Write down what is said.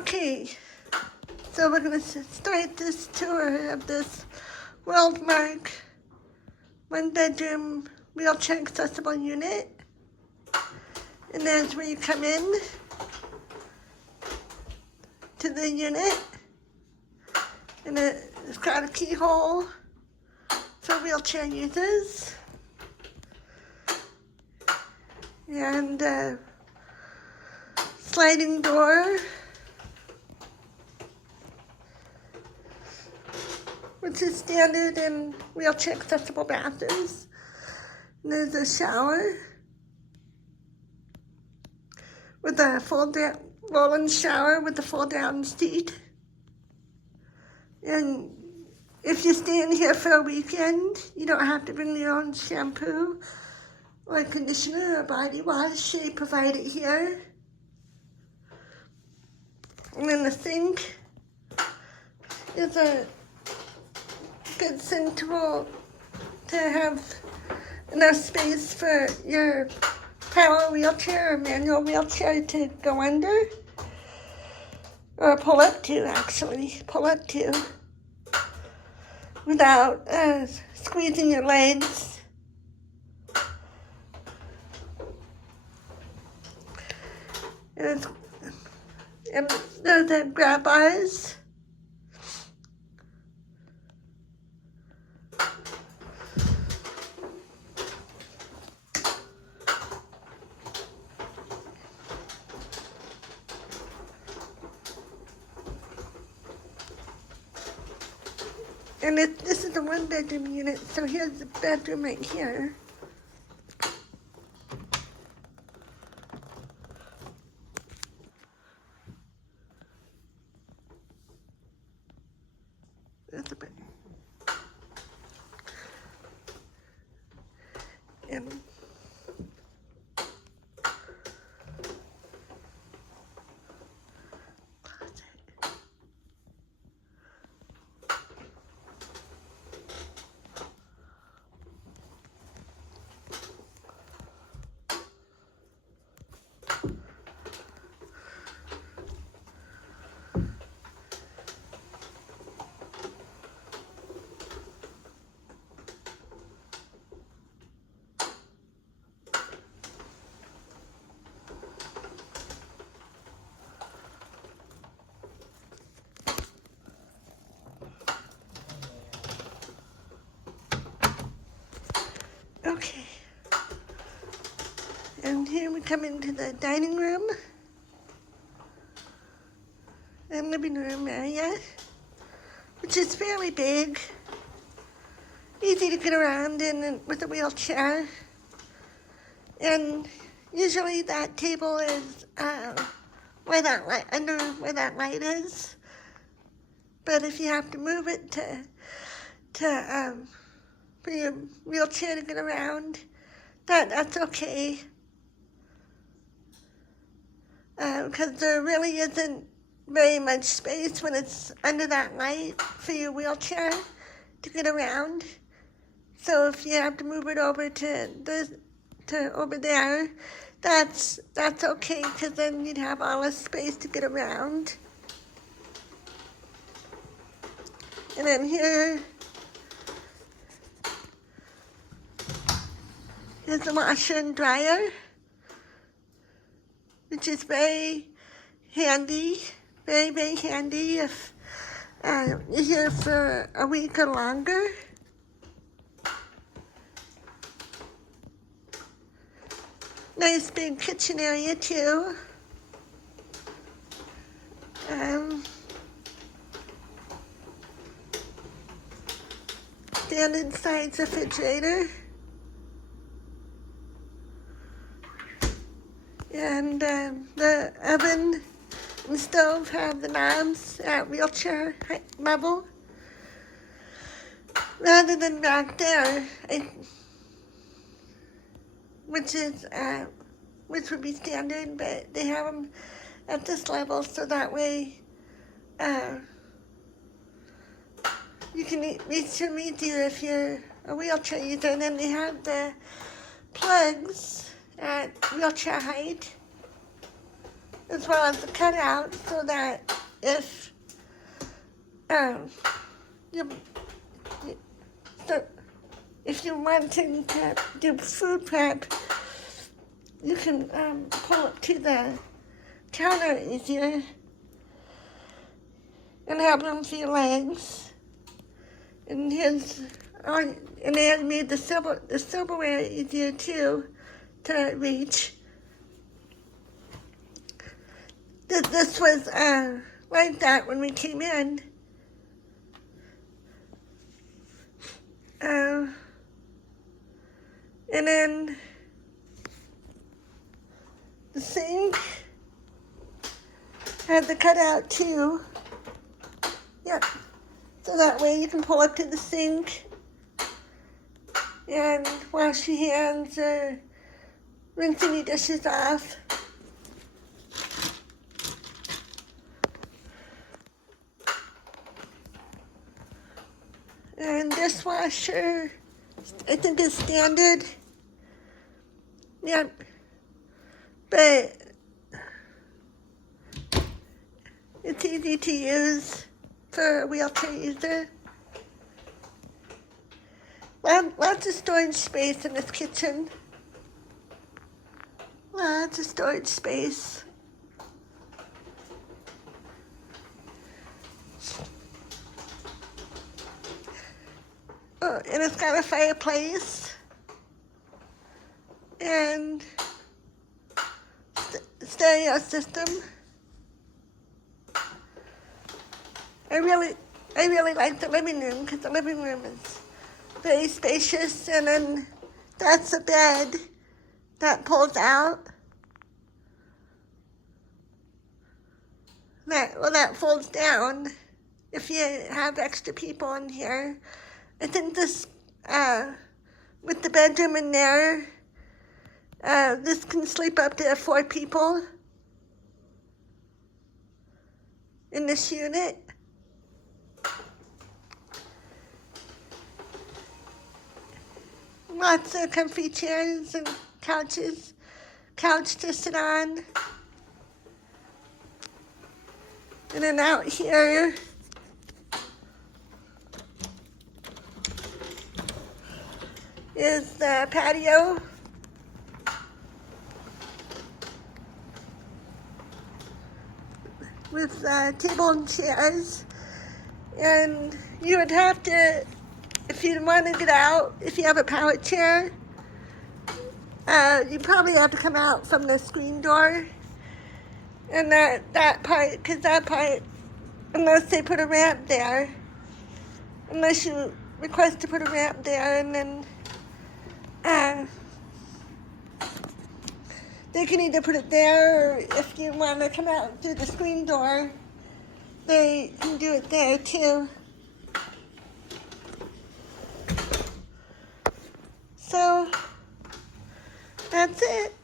Okay, so we're going to start this tour of this WorldMark one-bedroom wheelchair accessible unit. And that's where you come in to the unit. And it's got a keyhole for wheelchair users. And a sliding door, which is standard in wheelchair accessible bathrooms. And there's a shower with a fold-down roll-in shower with a fold-down seat. And if you stay in here for a weekend, you don't have to bring your own shampoo or conditioner or body wash. They provide it here. And then the sink is a good sink tool to have enough space for your power wheelchair or manual wheelchair to go under, or pull up to, actually, without squeezing your legs. And there's the grab bars. And this is a one-bedroom unit, so here's the bedroom right here. There's the bedroom. And okay, and here we come into the dining room and living room area, which is fairly big, easy to get around in with a wheelchair. And usually that table is where that light, under where that light is. But if you have to move it for your wheelchair to get around, that's okay. Because there really isn't very much space when it's under that light for your wheelchair to get around. So if you have to move it over to over there, that's okay, because then you'd have all the space to get around. And then here's the washer and dryer, which is very handy, very, very handy if you're here for a week or longer. Nice big kitchen area too. Standard size refrigerator. And the oven and stove have the knobs at wheelchair height level, rather than back there, which would be standard, but they have them at this level, so that way you can reach them easier if you're a wheelchair user. And then they have the plugs at wheelchair height. as well as the cutout, so that if you, so if you're wanting to do food prep, you can pull it to the counter easier and have room for your legs. And and they made the silverware easier too to reach. This was like that when we came in. And then the sink had the cutout too. Yep. So that way you can pull up to the sink and wash your hands or rinse any dishes off. And dishwasher, I think is standard. Yep. But it's easy to use for a wheelchair user. Lots of storage space in this kitchen. Lots of storage space. Oh, and it's got a fireplace and stereo system. I really like the living room because the living room is very spacious, and then that's a bed that pulls out. That folds down if you have extra people in here. I think this, with the bedroom in there, this can sleep up to 4 people in this unit. Lots of comfy chairs and couch to sit on. And then out here is the patio. With table and chairs. And you would have to, if you want to get out, if you have a power chair, you probably have to come out from the screen door. And that part, unless they put a ramp there, unless you request to put a ramp there, and then they can either put it there, or if you want to come out through the screen door, they can do it there too. So that's it.